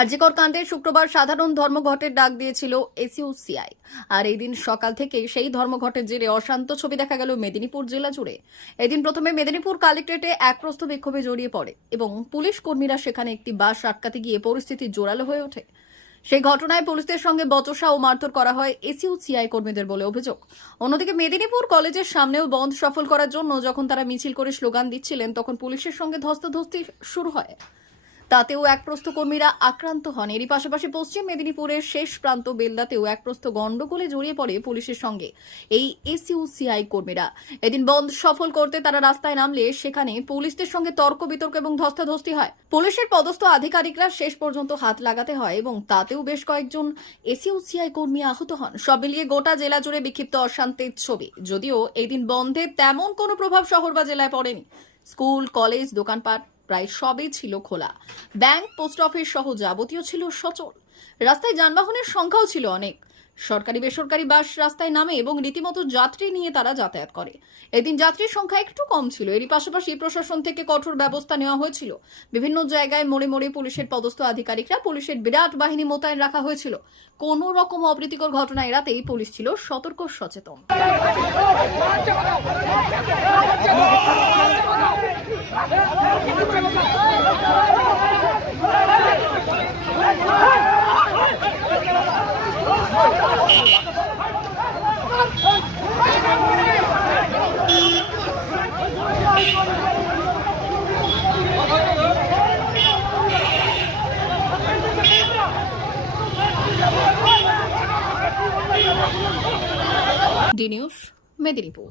আরজিকর কাণ্ডে শুক্রবার সাধারণ ধর্মঘটের ডাক দিয়েছিল এসইউসিআই। আর এই দিন সকাল থেকে সেই ধর্মঘটের জেরে অশান্ত ছবি দেখা গেল মেদিনীপুর জেলা জুড়ে। এদিন প্রথমে মেদিনীপুর কালেক্টরেটে এক প্রস্থ বিক্ষোভে জড়িয়ে পড়ে এবং পুলিশ কর্মীরা সেখানে একটি বাস আটকাতে গিয়ে পরিস্থিতি জোরালো হয়ে ওঠে। সেই ঘটনায় পুলিশদের সঙ্গে বচসা ও মারধর করা হয় এসইউসিআই কর্মীদের বলে অভিযোগ। অন্যদিকে মেদিনীপুর কলেজের সামনেও বন্ধ সফল করার জন্য যখন তারা মিছিল করে স্লোগান দিচ্ছিলেন, তখন পুলিশের সঙ্গে ধস্তাধস্তি শুরু হয়। তাতেও এক প্রস্থ কর্মীরা আক্রান্ত হন। এরই পাশাপাশি পশ্চিম মেদিনীপুরের শেষ প্রান্ত বেলদাতেও এক প্রস্থ গন্ডগোলে জড়িয়ে পড়ে পুলিশের সঙ্গে এই এসইউসিআই কর্মীরা। এদিন বন্ধ সফল করতে তারা রাস্তায় নামলে সেখানে পুলিশদের সঙ্গে তর্ক বিতর্ক এবং ধস্তাধস্তি হয়। পুলিশের পদস্থ আধিকারিকরা শেষ পর্যন্ত হাত লাগাতে হয় এবং তাতেও বেশ কয়েকজন এসইউসিআই কর্মী আহত হন। সব মিলিয়ে গোটা জেলা জুড়ে বিক্ষিপ্ত অশান্তির ছবি। যদিও এদিন বন্ধে তেমন কোনো প্রভাব শহর বা জেলায় পড়েনি। স্কুল, কলেজ, দোকানপাট প্রায় সবই ছিল খোলা। ব্যাংক, পোস্ট অফিস সহ যাবতীয় ছিল সচল। রাস্তায় যানবাহনের সংখ্যাও ছিল অনেক। সরকারি, বেসরকারি বাস রাস্তায় নামে এবং রীতিমতো যাত্রী নিয়ে তারা যাতায়াত করে। এদিন যাত্রীর সংখ্যা একটু কম ছিল। এরই পাশাপাশি প্রশাসন থেকে কঠোর ব্যবস্থা নেওয়া হয়েছিল। বিভিন্ন জায়গায় মোড়ে মোড়ে পুলিশের পদস্থ আধিকারিকরা পুলিশের বিরাট বাহিনী মোতায়েন রাখা হয়েছিল। কোনো রকম অপ্রীতিকর ঘটনা এড়াতেই পুলিশ ছিল সতর্ক সচেতন। D news Medinipur.